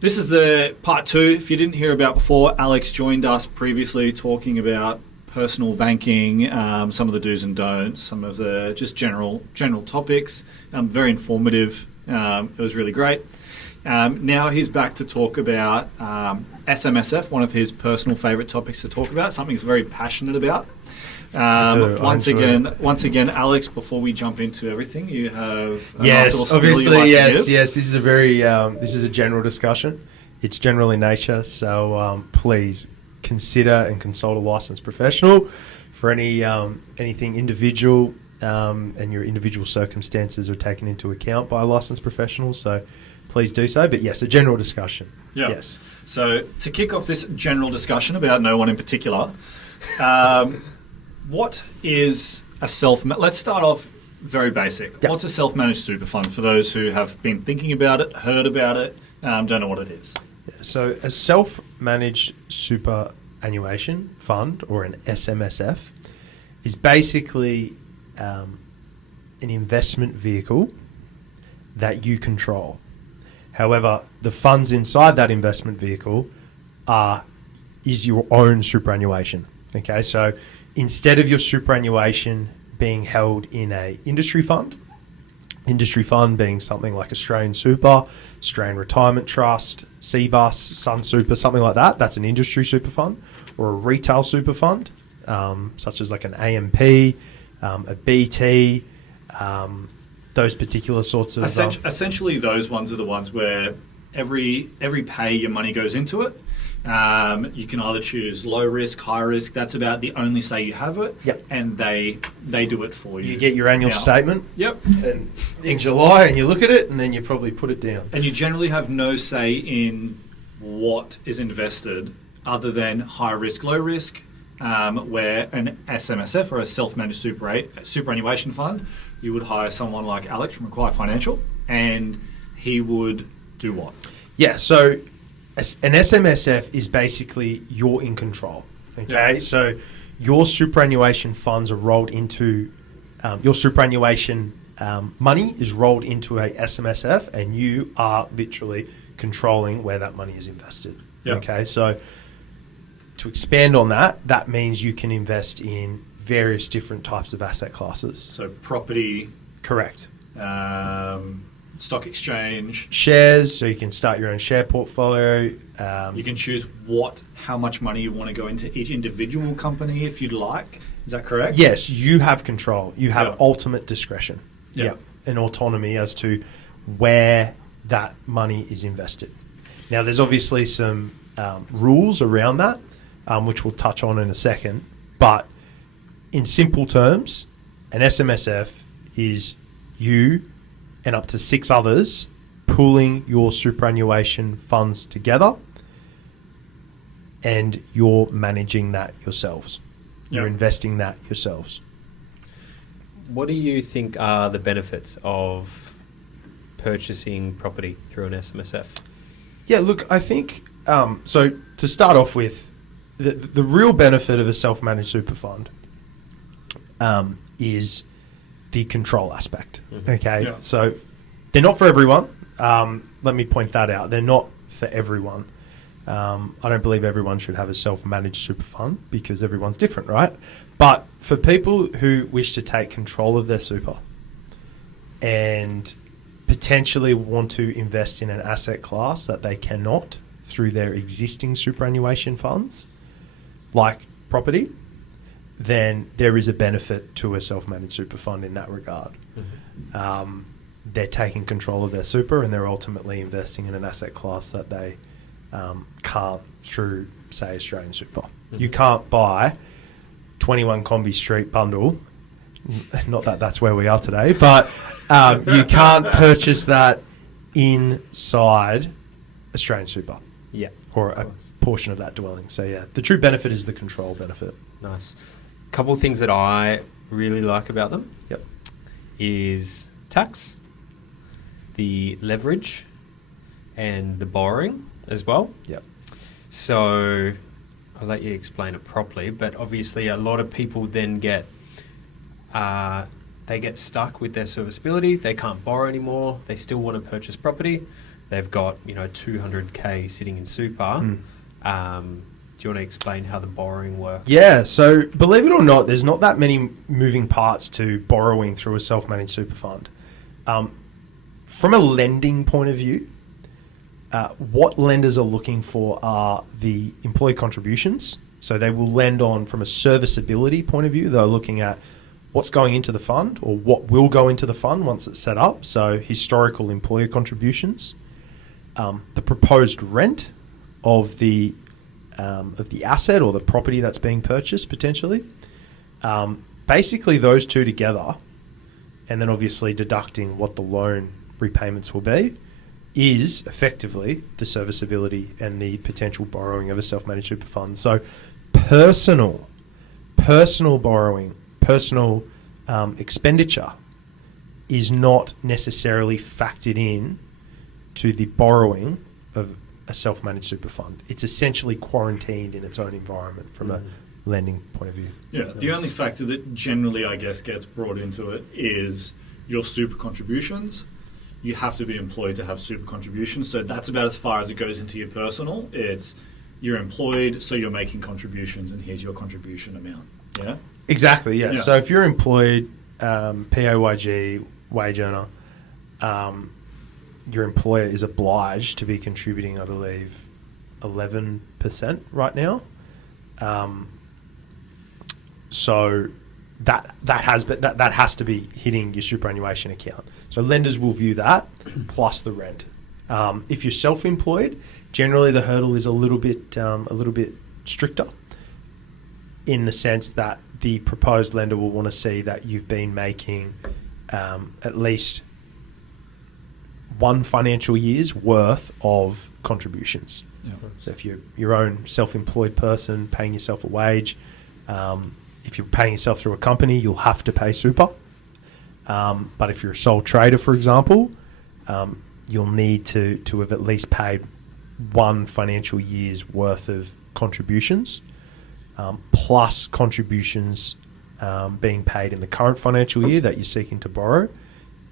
This is the part two. If you didn't hear about before, Alex joined us previously talking about personal banking, some of the do's and don'ts, some of the just general topics. Very informative. It was really great. Now he's back to talk about SMSF, one of his personal favourite topics to talk about, something he's very passionate about. Once again, Alex, before we jump into everything, you have a nice little spiel you'd like to give. Yes. This is a very this is a general discussion. It's general in nature, so please consider and consult a licensed professional for anything individual, and your individual circumstances are taken into account by a licensed professional. So please do so. But yes, a general discussion. Yeah. Yes. So to kick off this general discussion about no one in particular. What is let's start off very basic. Yep. What's a self-managed super fund for those who have been thinking about it, heard about it, don't know what it is? So a self-managed superannuation fund, or an SMSF, is basically an investment vehicle that you control. However, the funds inside that investment vehicle is your own superannuation. Okay, so instead of your superannuation being held in a industry fund being something like Australian Super, Australian Retirement Trust, CBUS, Sun Super, something like that, that's an industry super fund, or a retail super fund, such as like an AMP, a BT, those particular sorts of... Essentially, those ones are the ones where every pay your money goes into it. You can either choose low risk, high risk. That's about the only say you have it. Yep. And they do it for you. You get your annual statement. Yep. And in July, and you look at it, and then you probably put it down. And you generally have no say in what is invested other than high risk, low risk, where an SMSF, or a self-managed superannuation fund, you would hire someone like Alex from Acquire Financial, and he would do what? Yeah, so an SMSF is basically you're in control. Okay, yeah. So your superannuation funds are rolled into your superannuation money is rolled into a SMSF, and you are literally controlling where that money is invested. Yeah. Okay, so to expand on that, that means you can invest in various different types of asset classes. So property, correct. Stock exchange, shares, so you can start your own share portfolio. You can choose how much money you want to go into each individual company if you'd like. Is that correct? Yes, you have control. You have Yeah. ultimate discretion. Yeah. And autonomy as to where that money is invested. Now, there's obviously some rules around that, which we'll touch on in a second. But in simple terms, an SMSF is you and up to 6 others pooling your superannuation funds together, and you're managing that yourselves. You're investing that yourselves. What do you think are the benefits of purchasing property through an SMSF? Yeah, look, I think, so to start off with, the real benefit of a self-managed super fund is the control aspect. Mm-hmm. Okay, Yeah. so they're not for everyone. Let me point that out. They're not for everyone. I don't believe everyone should have a self-managed super fund because everyone's different, right? But for people who wish to take control of their super and potentially want to invest in an asset class that they cannot through their existing superannuation funds, like property, then there is a benefit to a self-managed super fund in that regard. Mm-hmm. They're taking control of their super, and they're ultimately investing in an asset class that they can't through, say, Australian Super. Mm-hmm. You can't buy 21 Combi Street bundle, not that that's where we are today, but you can't purchase that inside Australian Super. Yeah. Or a portion of that dwelling. So, yeah, the true benefit is the control benefit. Nice. A couple of things that I really like about them is tax, the leverage, and the borrowing as well. Yep. So I'll let you explain it properly, but obviously a lot of people then get stuck with their serviceability. They can't borrow anymore. They still want to purchase property. they've got 200k sitting in super. Do you want to explain how the borrowing works? Yeah, so believe it or not, there's not that many moving parts to borrowing through a self-managed super fund. From a lending point of view, what lenders are looking for are the employee contributions. So they will lend on from a serviceability point of view. They're looking at what's going into the fund or what will go into the fund once it's set up. So historical employer contributions, the proposed rent of the asset or the property that's being purchased potentially. Basically those two together, and then obviously deducting what the loan repayments will be, is effectively the serviceability and the potential borrowing of a self-managed super fund. So personal borrowing, personal expenditure is not necessarily factored in to the borrowing of a self-managed super fund. It's essentially quarantined in its own environment from a lending point of view. Yeah, the only factor that generally, I guess, gets brought into it is your super contributions. You have to be employed to have super contributions, so that's about as far as it goes into your personal. It's you're employed, so you're making contributions, and here's your contribution amount. Yeah? Exactly, yeah. Yeah. So if you're employed, PAYG, wage earner, your employer is obliged to be contributing, I believe, 11% right now. So that has to be hitting your superannuation account. So lenders will view that plus the rent. If you're self-employed, generally the hurdle is a little bit stricter, in the sense that the proposed lender will want to see that you've been making at least one financial year's worth of contributions. Yeah. So if you're your own self-employed person paying yourself a wage, if you're paying yourself through a company, you'll have to pay super. But if you're a sole trader, for example, you'll need to have at least paid one financial year's worth of contributions, plus contributions being paid in the current financial year that you're seeking to borrow,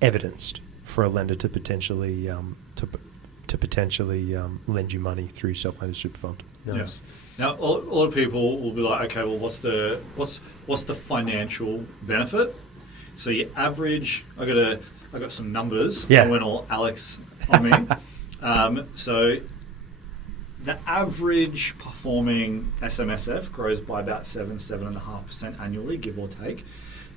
evidenced for a lender to potentially lend you money through self-managed super fund. Yes. Now, a lot of people will be like, okay, well, what's the financial benefit? So your average, I got some numbers. Yeah. I went all Alex on me. So the average performing SMSF grows by about 7.5% annually, give or take.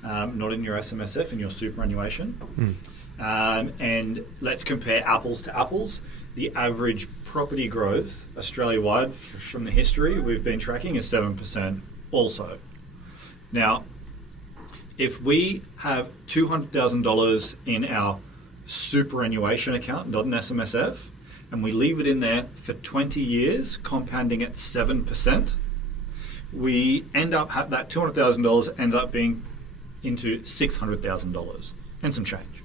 Not in your SMSF, in your superannuation. And let's compare apples to apples. The average property growth Australia-wide from the history we've been tracking is 7% also. Now, if we have $200,000 in our superannuation account, not an SMSF, and we leave it in there for 20 years, compounding at 7%, we end up that $200,000 ends up being into $600,000 and some change.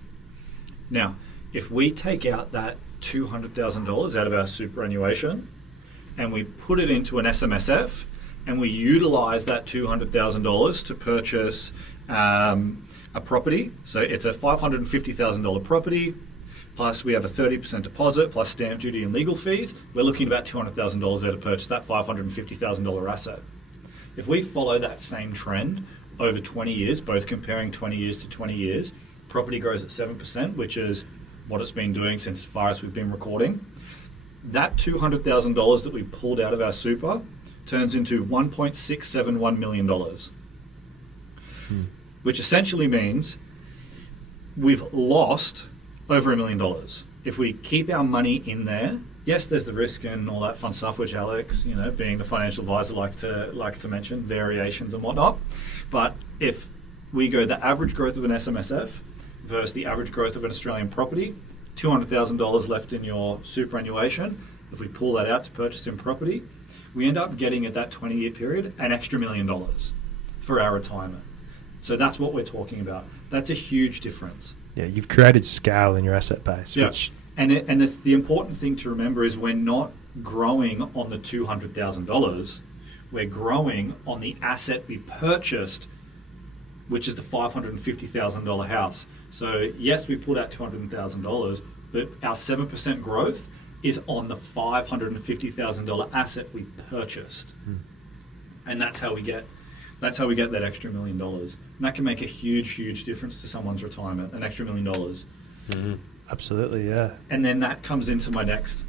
Now, if we take out that $200,000 out of our superannuation and we put it into an SMSF and we utilise that $200,000 to purchase a property, so it's a $550,000 property, plus we have a 30% deposit, plus stamp duty and legal fees, we're looking at about $200,000 there to purchase that $550,000 asset. If we follow that same trend over 20 years, both comparing 20 years to 20 years, property grows at 7%, which is what it's been doing since as far as we've been recording. That $200,000 that we pulled out of our super turns into $1.671 million, which essentially means we've lost over $1 million. If we keep our money in there, yes, there's the risk and all that fun stuff, which Alex, being the financial advisor, likes to mention, variations and whatnot. But if we go the average growth of an SMSF versus the average growth of an Australian property, $200,000 left in your superannuation. If we pull that out to purchase in property, we end up getting at that 20-year period an extra $1 million for our retirement. So that's what we're talking about. That's a huge difference. Yeah, you've created scale in your asset base. Yeah. Which And the important thing to remember is we're not growing on the $200,000. We're growing on the asset we purchased, which is the $550,000 house. So yes, we pulled out $200,000, but our 7% growth is on the $550,000 asset we purchased. And that's how we get that extra $1 million. And that can make a huge difference to someone's retirement, an extra $1 million. Absolutely, yeah. And then that comes into my next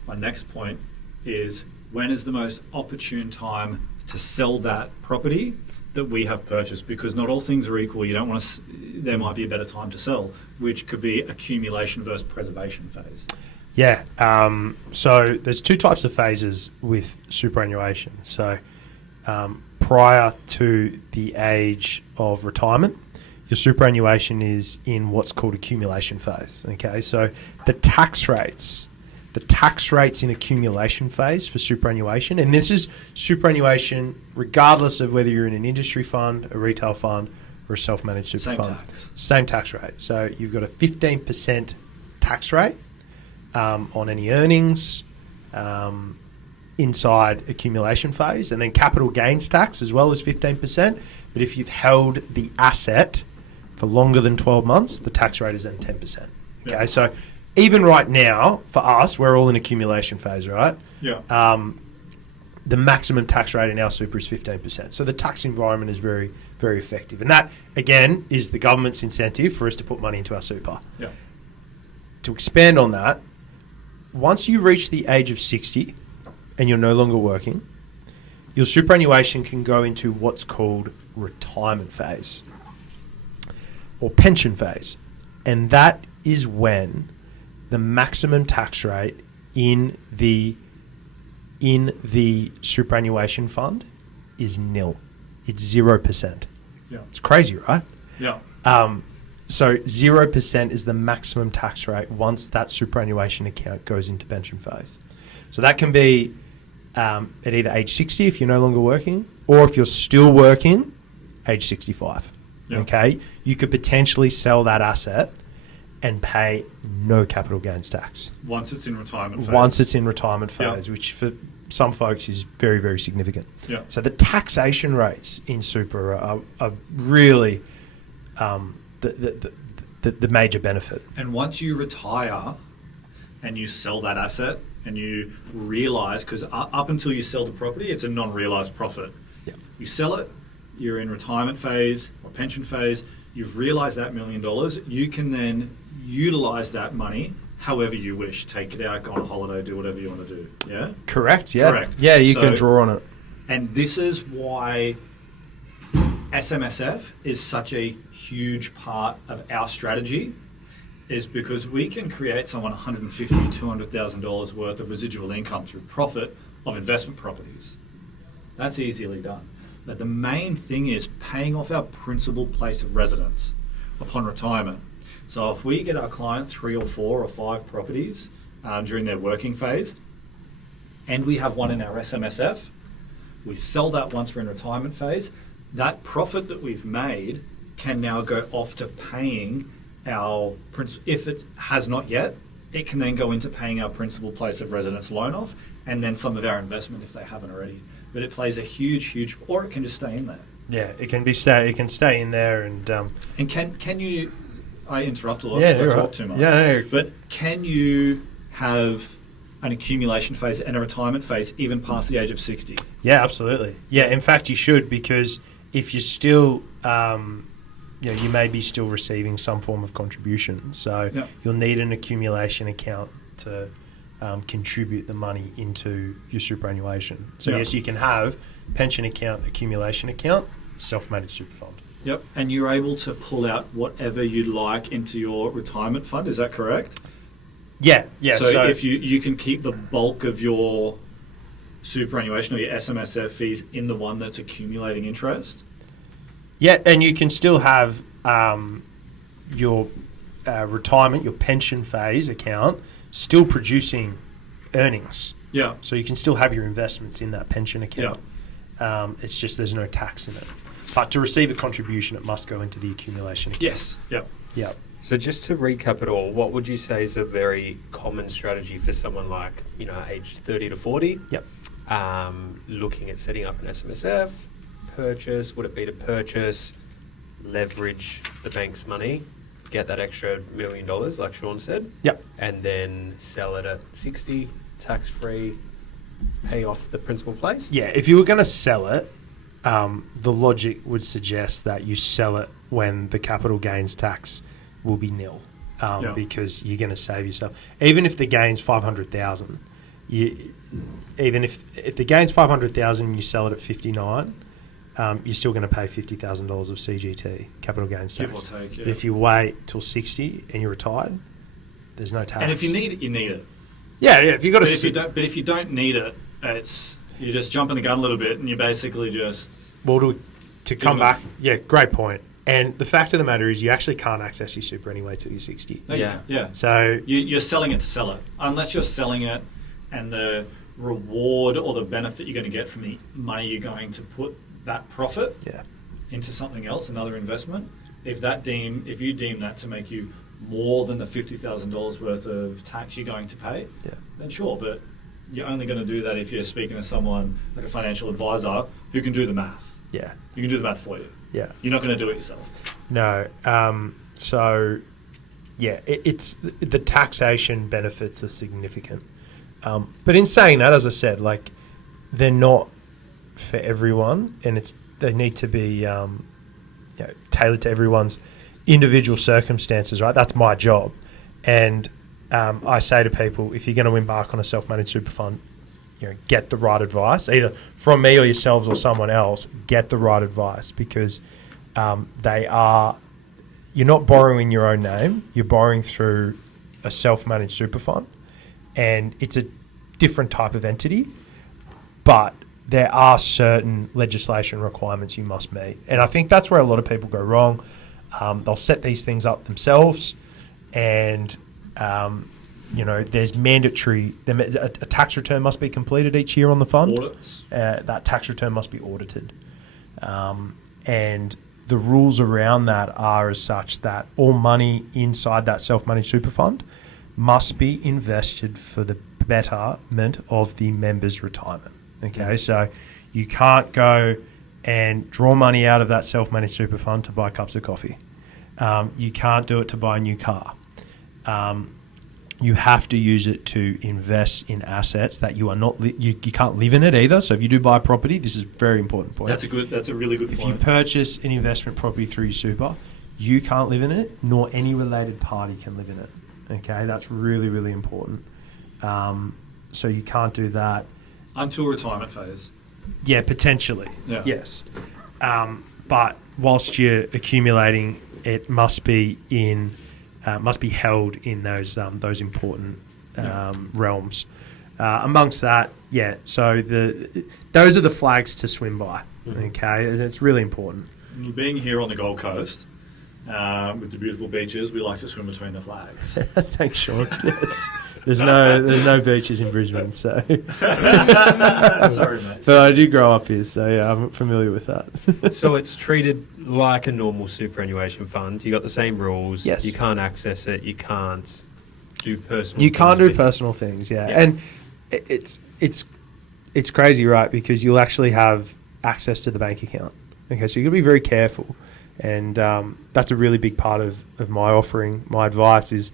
point is, when is the most opportune time to sell that property that we have purchased? Because not all things are equal. You don't want to. There might be a better time to sell, which could be accumulation versus preservation phase. Yeah. So there's two types of phases with superannuation. So prior to the age of retirement, your superannuation is in what's called accumulation phase. Okay, so the tax rates in accumulation phase for superannuation, and this is superannuation regardless of whether you're in an industry fund, a retail fund, or a self-managed super fund. Same tax rate. So you've got a 15% tax rate on any earnings inside accumulation phase, and then capital gains tax as well as 15%. But if you've held the asset for longer than 12 months, the tax rate is then 10%. Okay, so even right now, for us, we're all in accumulation phase, right? Yeah. The maximum tax rate in our super is 15%. So the tax environment is very, very effective. And that, again, is the government's incentive for us to put money into our super. Yeah. To expand on that, once you reach the age of 60 and you're no longer working, your superannuation can go into what's called retirement phase or pension phase. And that is when the maximum tax rate in the superannuation fund is nil. It's 0%. Yeah. It's crazy, right? Yeah. So 0% is the maximum tax rate once that superannuation account goes into pension phase. So that can be at either age 60 if you're no longer working, or if you're still working, age 65. Yeah. Okay? You could potentially sell that asset and pay no capital gains tax. Once it's in retirement phase. Once it's in retirement phase, which for some folks is very, very significant. Yeah. So the taxation rates in super are really the major benefit. And once you retire and you sell that asset and you realise, because up until you sell the property, it's a non-realised profit. Yeah. You sell it, you're in retirement phase or pension phase, you've realised that $1 million, you can then utilise that money however you wish. Take it out, go on a holiday, do whatever you want to do. Yeah? Correct, yeah. Correct. Yeah, you can draw on it. And this is why SMSF is such a huge part of our strategy, is because we can create someone $150,000 to $200,000 worth of residual income through profit of investment properties. That's easily done. But the main thing is paying off our principal place of residence upon retirement. So if we get our client 3 or 4 or 5 properties during their working phase, and we have one in our SMSF, we sell that once we're in retirement phase, that profit that we've made can now go off to paying our principal. If it has not yet, it can then go into paying our principal place of residence loan off, and then some of our investment if they haven't already. But it plays a huge, or it can just stay in there. Yeah, it can stay in there, and can you? I interrupt a lot yeah, because I talk right. too much. Yeah, no. But can you have an accumulation phase and a retirement phase even past the age of 60? Yeah, absolutely. Yeah, in fact, you should, because if you're still, you may be still receiving some form of contribution. So you'll need an accumulation account to contribute the money into your superannuation. So yes, you can have pension account, accumulation account, self-managed super fund. Yep, and you're able to pull out whatever you'd like into your retirement fund. Is that correct? Yeah. So if you can keep the bulk of your superannuation or your SMSF fees in the one that's accumulating interest. Yeah, and you can still have your retirement, your pension phase account, still producing earnings. Yeah. So you can still have your investments in that pension account. Yeah. It's just there's no tax in it. But to receive a contribution, it must go into the accumulation account. Yes. Yep. Yep. So just to recap it all, what would you say is a very common strategy for someone like, age 30 to 40? Yep. Looking at setting up an SMSF, purchase, would it be to purchase, leverage the bank's money, get that extra $1 million, like Sean said. Yep. And then sell it at 60, tax-free, pay off the principal place. Yeah, if you were going to sell it, the logic would suggest that you sell it when the capital gains tax will be nil, because you're going to save yourself. Even if the gain's 500,000, even if the gain's 500,000 and you sell it at 59, you're still going to pay $50,000 of CGT, capital gains tax. Give or take, yeah. But if you wait till 60 and you're retired, there's no tax. And if you need it, you need it. Yeah. If you got But if you don't need it, you're just jumping the gun a little bit, and you're basically just. Well, to come back, yeah, great point. And the fact of the matter is, you actually can't access your super anyway till you're 60. Yeah. So You're selling it to sell it, unless you're selling it, and the reward or the benefit you're going to get from the money you're going to put that profit into something else, another investment. If you deem that to make you more than the $50,000 worth of tax you're going to pay, then sure. But you're only going to do that if you're speaking to someone like a financial advisor who can do the math. Yeah. You can do the math for you. Yeah. You're not going to do it yourself. No. It's the taxation benefits are significant. But in saying that, as I said, like, they're not for everyone, and they need to be tailored to everyone's individual circumstances, right? That's my job. And I say to people, if you're going to embark on a self-managed super fund, get the right advice, either from me or yourselves or someone else. Get the right advice, because you're not borrowing in your own name. You're borrowing through a self-managed super fund, and it's a different type of entity, but there are certain legislation requirements you must meet. And I think that's where a lot of people go wrong. They'll set these things up themselves, and there's mandatory. A tax return must be completed each year on the fund. Audits. That tax return must be audited, and the rules around that are as such that all money inside that self-managed super fund must be invested for the betterment of the member's retirement. Okay, so you can't go and draw money out of that self-managed super fund to buy cups of coffee. You can't do it to buy a new car. You have to use it to invest in assets that you are not. You can't live in it either. So if you do buy property, this is a very important point. That's a really good point. If you purchase an investment property through your super, you can't live in it, nor any related party can live in it. Okay, that's really, really important. So you can't do that. Until retirement phase. Yeah, potentially. Yeah. Yes. But whilst you're accumulating, it must be held in those important realms. Amongst that, so those are the flags to swim by. Okay, and it's really important. Being here on the Gold Coast, with the beautiful beaches, we like to swim between the flags. Thanks, Sean. Yes. There's no beaches in Brisbane, so. Sorry, mate. But I do grow up here, so yeah, I'm familiar with that. So it's treated like a normal superannuation fund. You got the same rules. Yes. You can't access it. You can't do personal. You can't do with it. personal things, and it's crazy, right? Because you'll actually have access to the bank account. Okay, so you've got to be very careful, and that's a really big part of my offering. My advice is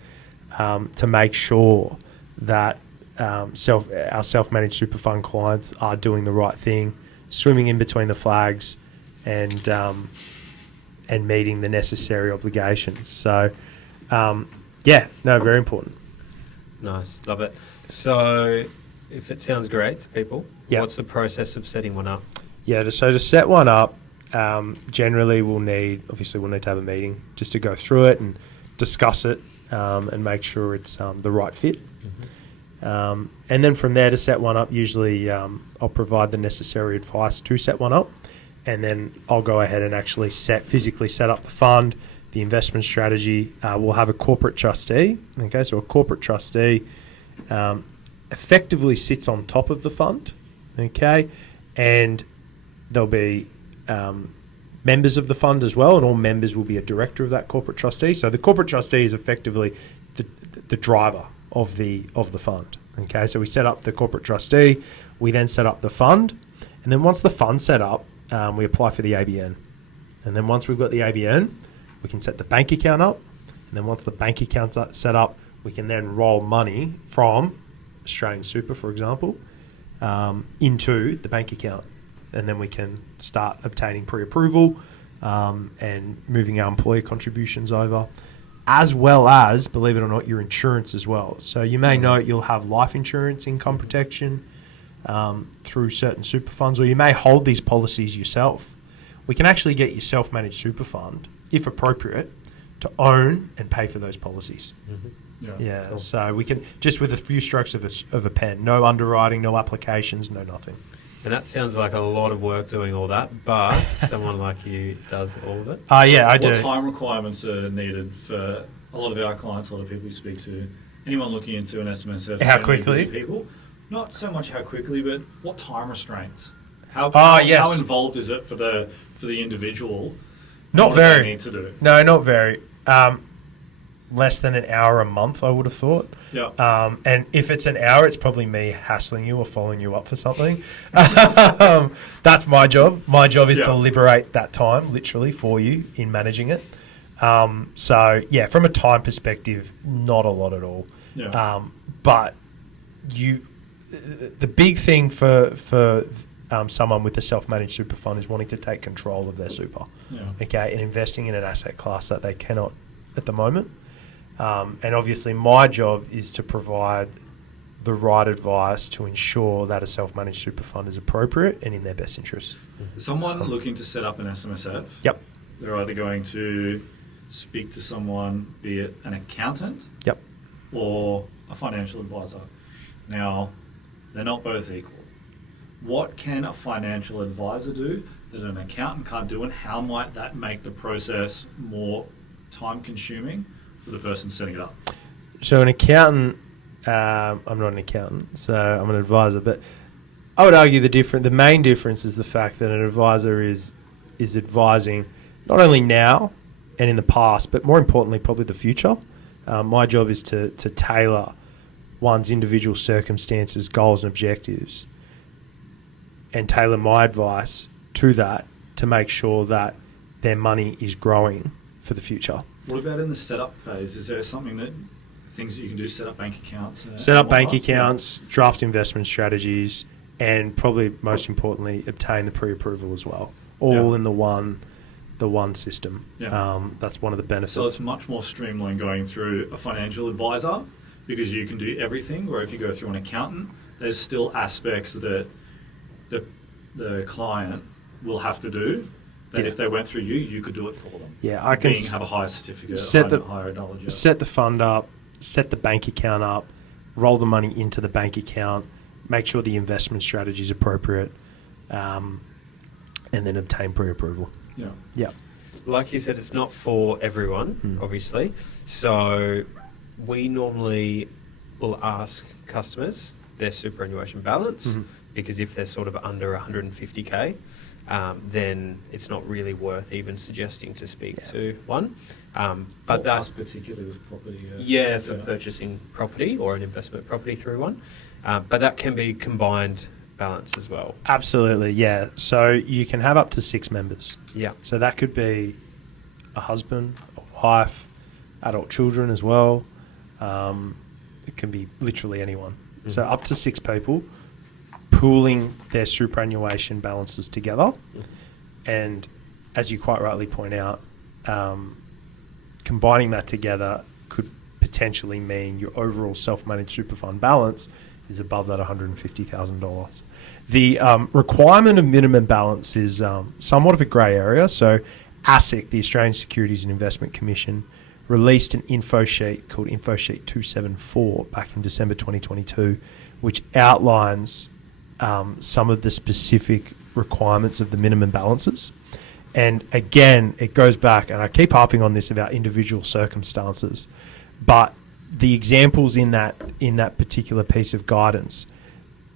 to make sure that our self-managed super fund clients are doing the right thing, swimming in between the flags, and meeting the necessary obligations. So, very important. Nice, love it. So, if it sounds great to people, what's the process of setting one up? Yeah, so to set one up, generally we'll need to have a meeting just to go through it and discuss it and make sure it's the right fit. And then from there, to set one up, usually I'll provide the necessary advice to set one up, and then I'll go ahead and actually physically set up the fund, the investment strategy. We'll have a corporate trustee. Okay, so a corporate trustee effectively sits on top of the fund. Okay, and there'll be members of the fund as well, and all members will be a director of that corporate trustee. So the corporate trustee is effectively the driver of the fund. Okay, so we set up the corporate trustee, we then set up the fund, and then once the fund's set up, we apply for the ABN. And then once we've got the ABN, we can set the bank account up, And then once the bank account's set up, we can then roll money from Australian Super, for example, into the bank account. And then we can start obtaining pre-approval and moving our employee contributions over, as well as, believe it or not, your insurance as well. So you may know you'll have life insurance, income protection through certain super funds, or you may hold these policies yourself. We can actually get your self-managed super fund, if appropriate, to own and pay for those policies. Yeah, cool. So we can, just with a few strokes of a pen, no underwriting, no applications, no nothing. And that sounds like a lot of work doing all that, but someone like you does all of it? Yeah, I do. What time requirements are needed for a lot of our clients, a lot of people we speak to, anyone looking into an SMSF? How quickly? People, not so much how quickly, but what time restraints? How involved is it for the individual? Not very. What do they need to do? No, not very. Less than an hour a month, I would have thought. Yeah. And if it's an hour, it's probably me hassling you or following you up for something. That's my job. My job is to liberate that time, literally, for you in managing it. So, yeah, from a time perspective, not a lot at all. Yeah. But the big thing for someone with a self-managed super fund is wanting to take control of their super, okay, and investing in an asset class that they cannot at the moment. And obviously my job is to provide the right advice to ensure that a self-managed super fund is appropriate and in their best interest. Someone looking to set up an SMSF, Yep. they're either going to speak to someone, be it an accountant Yep. or a financial advisor. Now, they're not both equal. What can a financial advisor do that an accountant can't do, and how might that make the process more time-consuming for the person setting it up? So an accountant, I'm not an accountant, so I'm an advisor, but I would argue the main difference is the fact that an advisor is advising not only now and in the past, but more importantly, probably the future. My job is to tailor one's individual circumstances, goals and objectives, and tailor my advice to that to make sure that their money is growing for the future. What about in the setup phase? Is there things that you can do, set up bank accounts? Set up bank accounts, draft investment strategies, and probably most importantly, obtain the pre-approval as well. All in the one system. Yeah. That's one of the benefits. So it's much more streamlined going through a financial advisor because you can do everything, where if you go through an accountant, there's still aspects that the client will have to do that if they went through you, you could do it for them. Yeah, I can have a higher certificate, higher knowledge. Set the fund up, set the bank account up, roll the money into the bank account, make sure the investment strategy is appropriate, and then obtain pre-approval. Yeah. Like you said, it's not for everyone, obviously. So we normally will ask customers their superannuation balance, because if they're sort of under 150k, then it's not really worth even suggesting to speak to one. But that's particularly with property. For purchasing property or an investment property through one. But that can be combined balance as well. Absolutely, yeah. So you can have up to 6 members. Yeah. So that could be a husband, a wife, adult children as well. It can be literally anyone. So up to 6 people pooling their superannuation balances together. And as you quite rightly point out, combining that together could potentially mean your overall self-managed super fund balance is above that $150,000. The requirement of minimum balance is somewhat of a grey area. So ASIC, the Australian Securities and Investment Commission, released an info sheet called Info Sheet 274 back in December 2022, which outlines some of the specific requirements of the minimum balances. And again, it goes back, and I keep harping on this about individual circumstances, but the examples in that particular piece of guidance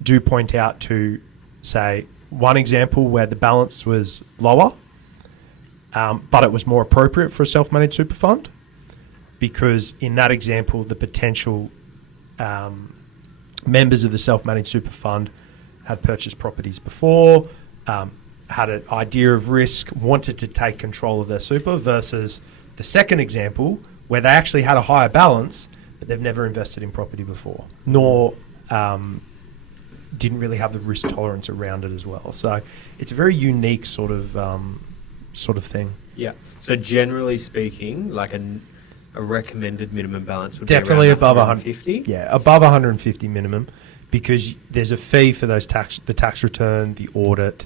do point out to, say, one example where the balance was lower, but it was more appropriate for a self-managed super fund, because in that example, the potential members of the self-managed super fund had purchased properties before, had an idea of risk, wanted to take control of their super, versus the second example where they actually had a higher balance, but they've never invested in property before, nor didn't really have the risk tolerance around it as well. So it's a very unique sort of thing. Yeah. So generally speaking, like a recommended minimum balance would Definitely be around above 150. Yeah, above 150 minimum, because there's a fee for those the tax return, the audit,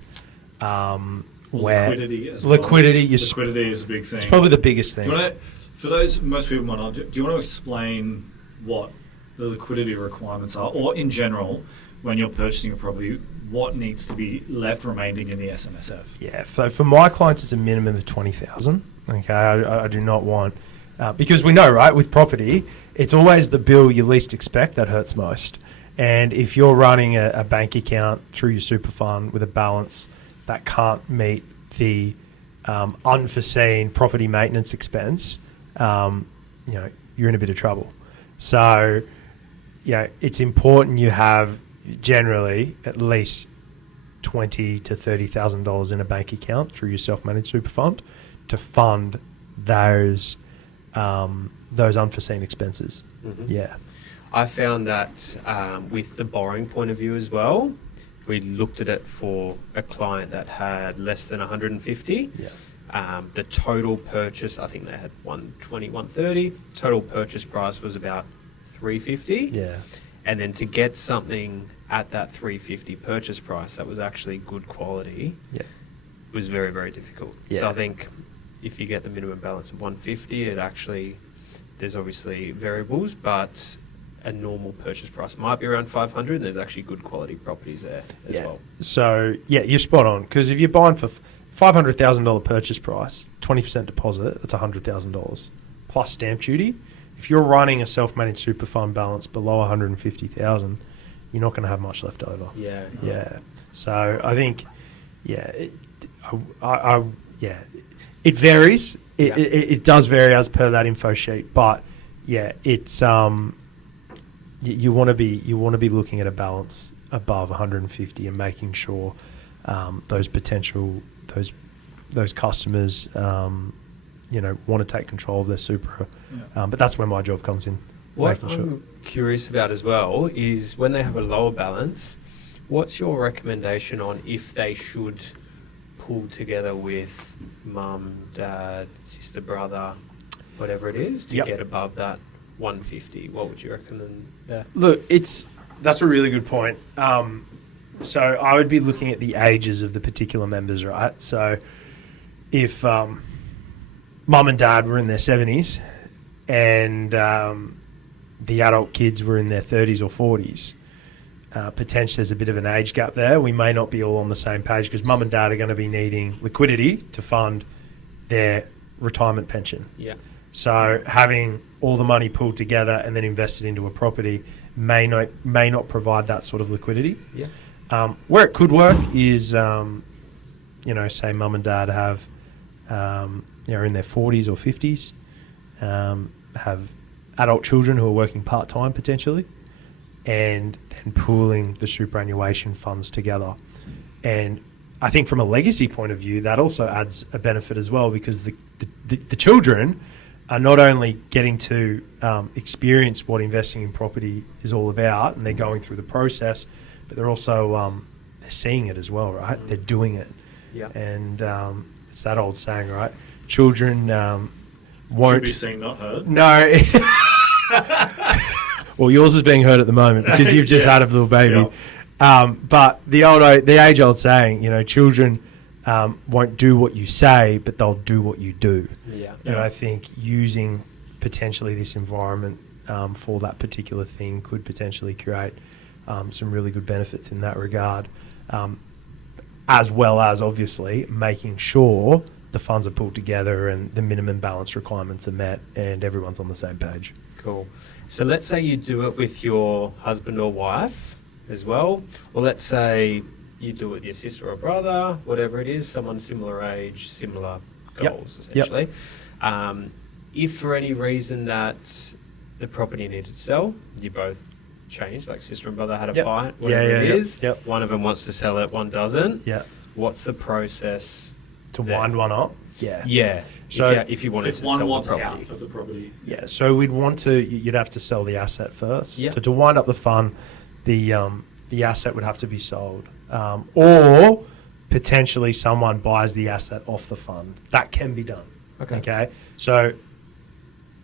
where Liquidity as well. liquidity Liquidity is a big thing. it's probably the biggest thing. Do you want to, for those, most people might not, do you want to explain what the liquidity requirements are, or in general, when you're purchasing a property, what needs to be left remaining in the SMSF? Yeah, so for my clients, it's a minimum of 20,000. Okay, I do not want, because we know, right, with property, it's always the bill you least expect that hurts most. And if you're running a bank account through your super fund with a balance that can't meet the unforeseen property maintenance expense, you're in a bit of trouble. So, it's important you have generally at least $20,000 to $30,000 in a bank account through your self-managed super fund to fund those unforeseen expenses. Mm-hmm. Yeah. I found that with the borrowing point of view as well, we looked at it for a client that had less than 150. Yeah. The total purchase, I think they had 120, 130. Total purchase price was about 350. Yeah. And then to get something at that 350 purchase price that was actually good quality, Yeah. was very, very difficult. Yeah. So I think if you get the minimum balance of 150, there's obviously variables, but a normal purchase price might be around 500, and there's actually good quality properties there as well. So, you're spot on, because if you're buying for $500,000 purchase price, 20% deposit, that's $100,000 plus stamp duty. If you're running a self-managed super fund balance below 150,000, you're not going to have much left over. Yeah. Yeah. So I think, it varies. It does vary as per that info sheet, but it's you want to be looking at a balance above 150 and making sure those customers want to take control of their super. But that's where my job comes in. What I'm curious about as well is when they have a lower balance, what's your recommendation on if they should pull together with mum, dad, sister, brother, whatever it is, to get above that 150? What would you recommend there? Look, that's a really good point. So I would be looking at the ages of the particular members, right? So if mum and dad were in their 70s and the adult kids were in their 30s or 40s, potentially there's a bit of an age gap there. We may not be all on the same page because mum and dad are going to be needing liquidity to fund their retirement pension. Yeah. So having all the money pulled together and then invested into a property may not provide that sort of liquidity. Yeah. Where it could work is, say mum and dad have, are in their 40s or 50s, have adult children who are working part-time potentially, and then pooling the superannuation funds together. And I think from a legacy point of view, that also adds a benefit as well, because the children are not only getting to experience what investing in property is all about, and they're going through the process, but they're also they're seeing it as well, right? They're doing it. Yeah. And it's that old saying, right? Children won't... Should be seen, not heard. No. Well, yours is being heard at the moment because you've just had a little baby. Yeah. But the age-old saying, children won't do what you say, but they'll do what you do. Yeah. And I think using potentially this environment for that particular thing could potentially create some really good benefits in that regard, as well as obviously making sure the funds are pulled together and the minimum balance requirements are met and everyone's on the same page. Cool. So let's say you do it with your husband or wife as well, or let's say you do it with your sister or brother, whatever it is, someone similar age, similar goals, essentially. If for any reason that the property needed to sell, you both changed, like sister and brother had a fight, whatever it is, one of them wants to sell it, one doesn't. Yeah. What's the process to wind one up? Yeah. Yeah. So if you wanted If to one sell the wants property. out of the property. Yeah, so you'd have to sell the asset first. Yeah. So to wind up the fund, the asset would have to be sold, or potentially someone buys the asset off the fund. That can be done. Okay. So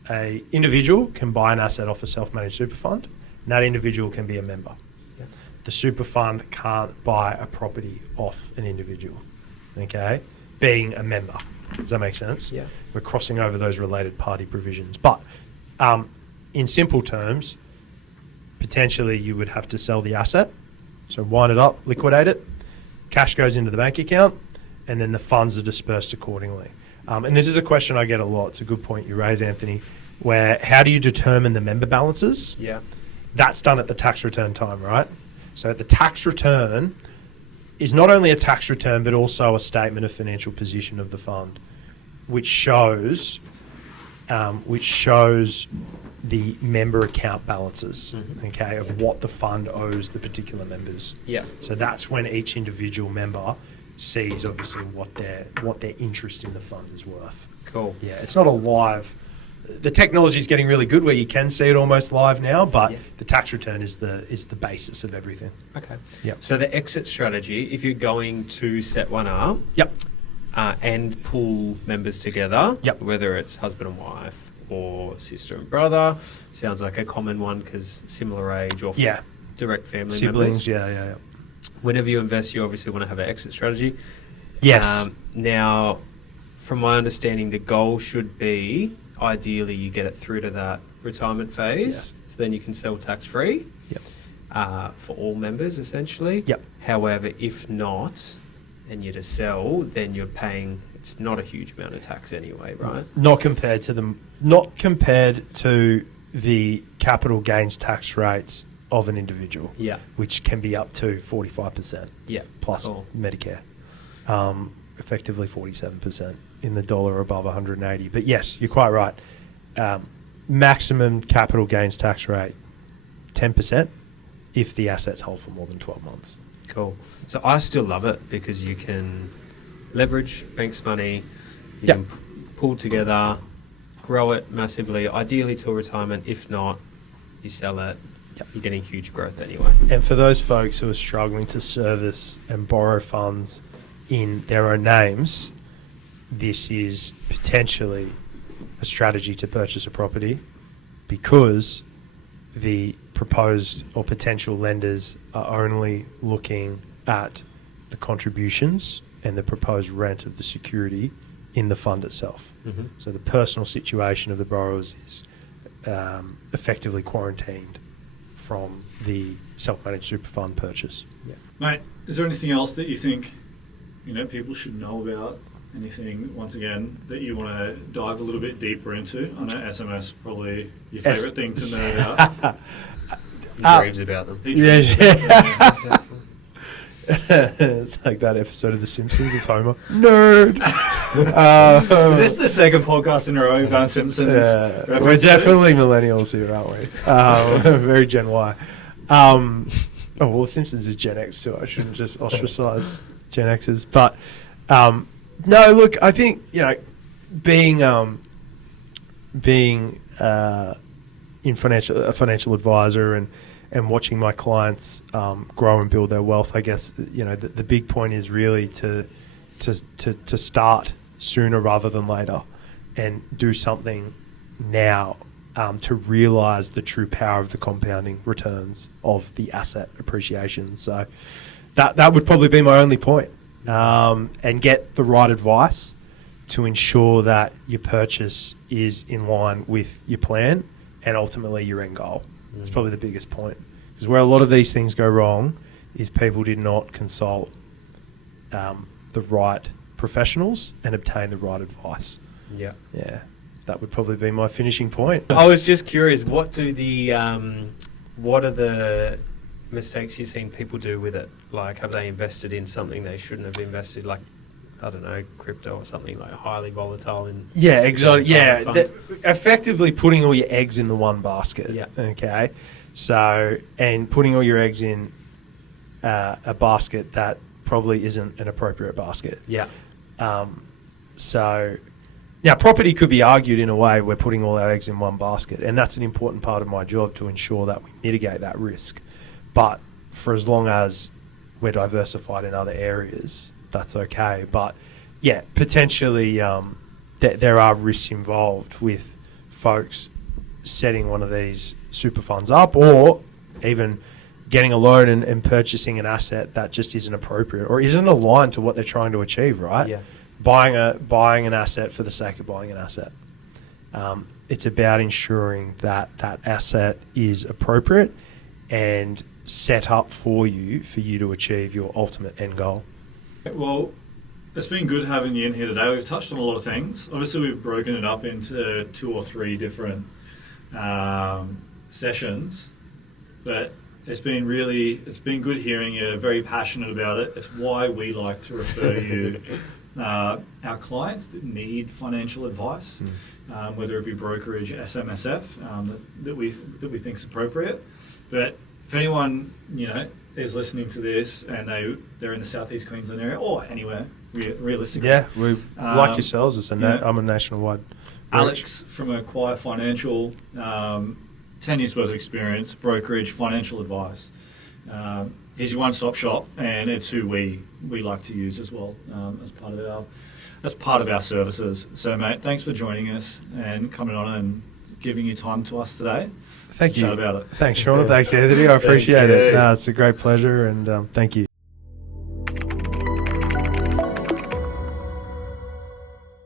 a individual can buy an asset off a self-managed super fund, and that individual can be a member. Yeah. The super fund can't buy a property off an individual. Okay, being a member. Does that make sense? Yeah. We're crossing over those related party provisions. But in simple terms, potentially you would have to sell the asset. So wind it up, liquidate it, cash goes into the bank account, and then the funds are dispersed accordingly. And this is a question I get a lot. It's a good point you raise, Anthony, where how do you determine the member balances? Yeah. That's done at the tax return time, right? So at the tax return is not only a tax return, but also a statement of financial position of the fund, which shows the member account balances, okay, of what the fund owes the particular members. Yeah. So that's when each individual member sees obviously what their interest in the fund is worth. Cool. Yeah, it's not a live. The technology is getting really good where you can see it almost live now, but the tax return is the basis of everything. Okay. Yep. So the exit strategy, if you're going to set one up, Yep. And pull members together, Yep. whether it's husband and wife or sister and brother, sounds like a common one because similar age or direct family Siblings, members. yeah. Whenever you invest, you obviously want to have an exit strategy. Yes. Now, from my understanding, the goal should be ideally you get it through to that retirement phase, so then you can sell tax-free for all members, essentially. Yep. However, if not, and you're to sell, then you're paying, it's not a huge amount of tax anyway, right? Not compared to the capital gains tax rates of an individual. Yeah. Which can be up to 45%. Yeah. Plus Medicare. Effectively 47% in the dollar above 180. But yes, you're quite right. Maximum capital gains tax rate 10% if the assets hold for more than 12 months. Cool. So I still love it because you can leverage bank's money, you can pull together, grow it massively, ideally till retirement. If not, you sell it. You're getting huge growth anyway. And for those folks who are struggling to service and borrow funds in their own names, this is potentially a strategy to purchase a property because the proposed or potential lenders are only looking at the contributions and the proposed rent of the security in the fund itself. Mm-hmm. So the personal situation of the borrowers is effectively quarantined from the self-managed super fund purchase. Yeah. Mate, is there anything else that you think people should know about? Anything, once again, that you want to dive a little bit deeper into? I know SMS probably your favourite thing to know about. He dreams about them. It's like that episode of The Simpsons of Homer. Nerd! Is this the second podcast in a row about Simpsons? We're definitely millennials here, aren't we? Very Gen Y. The Simpsons is Gen X too. I shouldn't just ostracize Gen Xers. But no, look, I think being a financial advisor and watching my clients grow and build their wealth, I guess the big point is really to start sooner rather than later and do something now to realize the true power of the compounding returns of the asset appreciation. So that would probably be my only point. And get the right advice to ensure that your purchase is in line with your plan and ultimately your end goal. That's probably the biggest point. Because where a lot of these things go wrong is people did not consult the right professionals and obtain the right advice. Yeah. That would probably be my finishing point. I was just curious, what are the mistakes you've seen people do with it? Like, have they invested in something they shouldn't have invested, like, I don't know, crypto or something like highly volatile in exotic. Effectively putting all your eggs in the one basket. Yeah. Okay. So, and putting all your eggs in a basket that probably isn't an appropriate basket. Yeah. So, now property could be argued in a way we're putting all our eggs in one basket, and that's an important part of my job to ensure that we mitigate that risk. But for as long as we're diversified in other areas, that's okay. But yeah, potentially there are risks involved with folks setting one of these super funds up, or even getting a loan and purchasing an asset that just isn't appropriate or isn't aligned to what they're trying to achieve, right? Yeah. Buying an asset for the sake of buying an asset. It's about ensuring that that asset is appropriate and set up for you to achieve your ultimate end goal. Well, it's been good having you in here today. We've touched on a lot of things. Obviously, we've broken it up into 2 or 3 different sessions, but it's been good hearing you. Very passionate about it. It's why we like to refer you our clients that need financial advice, whether it be brokerage, SMSF, that we think is appropriate. But if anyone is listening to this and they're in the southeast Queensland area or anywhere realistically, we like yourselves. I'm a nationwide. Alex from Acquire Financial, 10 years worth of experience, brokerage, financial advice. He's your one-stop shop, and it's who we like to use as well as part of our services. So, mate, thanks for joining us and coming on and giving your time to us today. Thank you. Chat about it. Thanks, Sean. Thanks, Anthony. I appreciate it. No, it's a great pleasure, and thank you.